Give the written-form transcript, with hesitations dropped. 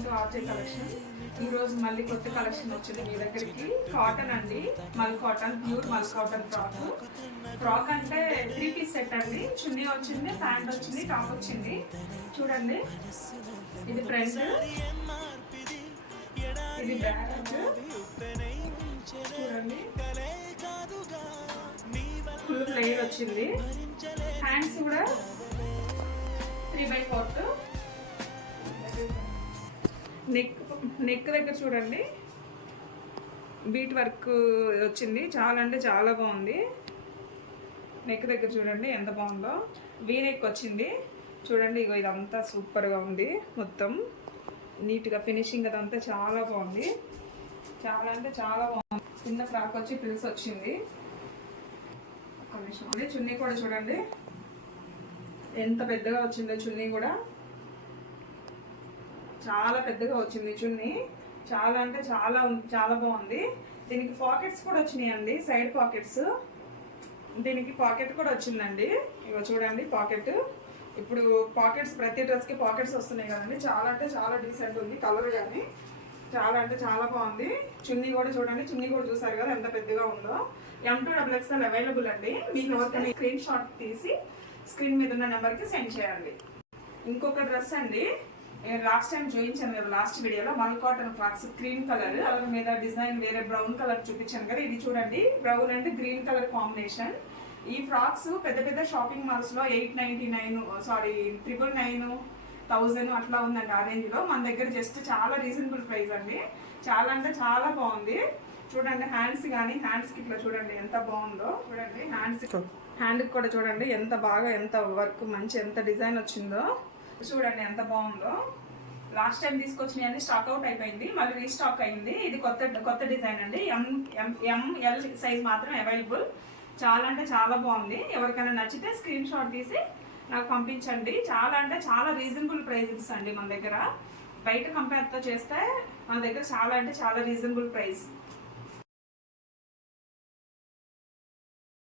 Welcome to RJ collection. ఈ రోజు మళ్ళీ కొత్త కలెక్షన్ వచ్చింది మీ దగ్గరికి. కాటన్ అండి, మల్ కాటన్, ప్యూర్ మల్ కాటన్ ఫ్రాక్ అంటే 3 పీస్ సెట్ అండి. చున్నీ వచ్చింది, ప్యాంట్ వచ్చింది, టాప్ వచ్చింది. చూడండి, ఇది ఫ్రంట్, ఇది బ్యాక్. చూడండి, ఫుల్ ప్లేయర్ వచ్చింది. హ్యాండ్స్ కూడా 3/4. నెక్ దగ్గర చూడండి, బీట్ వర్క్ వచ్చింది. చాలా అంటే చాలా బాగుంది. నెక్ దగ్గర చూడండి ఎంత బాగుందో. వీ నెక్ వచ్చింది చూడండి. ఇగో ఇదంతా సూపర్గా ఉంది. మొత్తం నీట్గా ఫినిషింగ్ అదంతా చాలా బాగుంది. చాలా అంటే చాలా బాగుంది. కింద ఫ్రాక్ వచ్చి ప్రిల్స్ వచ్చింది. ఒక్క నిమిషం అండి. చున్నీ కూడా చూడండి ఎంత పెద్దగా వచ్చిందో. చున్నీ కూడా చాలా పెద్దగా వచ్చింది. చున్నీ చాలా అంటే చాలా చాలా బాగుంది. దీనికి పాకెట్స్ కూడా వచ్చినాయి అండి, సైడ్ పాకెట్స్. దీనికి పాకెట్ కూడా వచ్చిందండి. ఇగో చూడండి పాకెట్. ఇప్పుడు పాకెట్స్ ప్రతి డ్రెస్కి పాకెట్స్ వస్తున్నాయి కదండి. చాలా అంటే చాలా డీసెంట్ ఉంది. కలర్ కానీ చాలా అంటే చాలా బాగుంది. చున్నీ కూడా చూడండి, చున్నీ కూడా చూసారు కదా ఎంత పెద్దగా ఉందో. M2XXL అవైలబుల్ అండి. మీకు ఎవరికైనా స్క్రీన్ షాట్ తీసి స్క్రీన్ మీద ఉన్న నెంబర్కి సెండ్ చేయండి. ఇంకొక డ్రెస్ అండి, లాస్ట్ టైం చూపించాను కదా లాస్ట్ వీడియోలో, మల్ కాటన్ ఫ్రాక్స్, క్రీమ్ కలర్ మీద డిజైన్ వేరే బ్రౌన్ కలర్ చూపించాను కదా. ఇది చూడండి, brown and green colour combination. ఈ ఫ్రాక్స్ పెద్ద పెద్ద షాపింగ్ మాల్స్ లో 999 1000 అట్లా ఉందండి. ఆ రేంజ్ లో మన దగ్గర జస్ట్ చాలా రీజనబుల్ ప్రైస్ అండి. చాలా అంటే చాలా బాగుంది. చూడండి హ్యాండ్స్ కానీ, హ్యాండ్స్ కి ఇట్లా చూడండి ఎంత బాగుందో. చూడండి హ్యాండ్ కూడా చూడండి ఎంత బాగా, ఎంత వర్క్ మంచి, ఎంత డిజైన్ వచ్చిందో. చూడండి ఎంత బాగుందో. లాస్ట్ టైం తీసుకొచ్చిన అన్ని స్టాక్ అవుట్ అయిపోయింది, మళ్ళీ రీస్టాక్ అయింది. ఇది కొత్త డిజైన్ అండి. ML సైజ్ మాత్రం అవైలబుల్. చాలా అంటే చాలా బాగుంది. ఎవరికైనా నచ్చితే స్క్రీన్ షాట్ తీసి నాకు పంపించండి. చాలా అంటే చాలా రీజనబుల్ ప్రైజెస్ అండి మన దగ్గర. బయట కంపేర్తో చేస్తే మన దగ్గర చాలా అంటే చాలా రీజనబుల్ ప్రైస్.